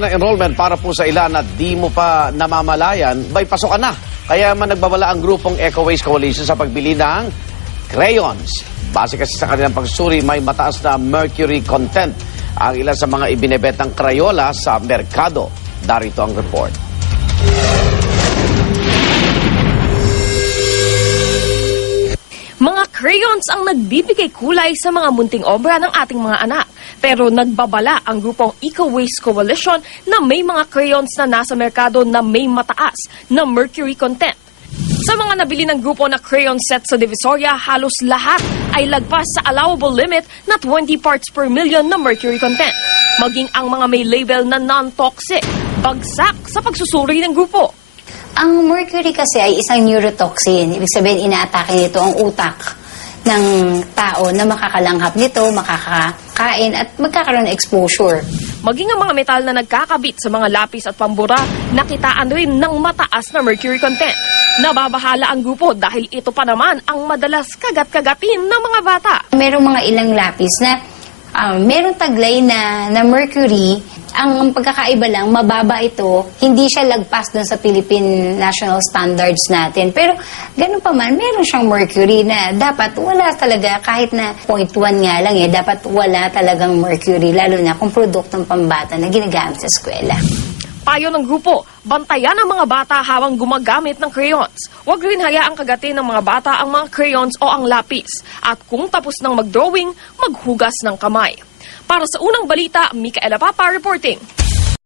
na enrollment para po sa ilan at di mo pa namamalayan, may pasokan na. Kaya man nagbabala ang grupong Eco Waste Coalition sa pagbili ng crayons. Base kasi sa kanilang pagsusuri, may mataas na mercury content ang ilan sa mga ibinebetang crayola sa merkado. Darito ang report. Crayons ang nagbibigay kulay sa mga munting obra ng ating mga anak. Pero nagbabala ang grupong Eco Waste Coalition na may mga crayons na nasa merkado na may mataas na mercury content. Sa mga nabili ng grupo na crayon set sa Divisoria, halos lahat ay lagpas sa allowable limit na 20 parts per million na mercury content. Maging ang mga may label na non-toxic, bagsak sa pagsusuri ng grupo. Ang mercury kasi ay isang neurotoxin. Ibig sabihin, inaatake nito ang utak ng tao na makakalanghap nito, makakakain at magkakaroon ng exposure. Maging ang mga metal na nagkakabit sa mga lapis at pambura, nakitaan rin ng mataas na mercury content. Nababahala ang grupo dahil ito pa naman ang madalas kagat-kagatin ng mga bata. Merong mga ilang lapis na ah, merong taglay na, na mercury. Ang pagkakaiba lang, mababa ito. Hindi siya lagpas dun sa Philippine National Standards natin. Pero ganun pa man, meron siyang mercury na dapat wala talaga, kahit na 0.1 nga lang eh, dapat wala talagang mercury, lalo na kung produktong pambata na ginagamit sa eskwela. Payo ng grupo, bantayan ang mga bata habang gumagamit ng crayons. Huwag rin hayaang kagatin ng mga bata ang mga crayons o ang lapis. At kung tapos ng mag-drawing, maghugas ng kamay. Para sa unang balita, Mikaela Papa reporting.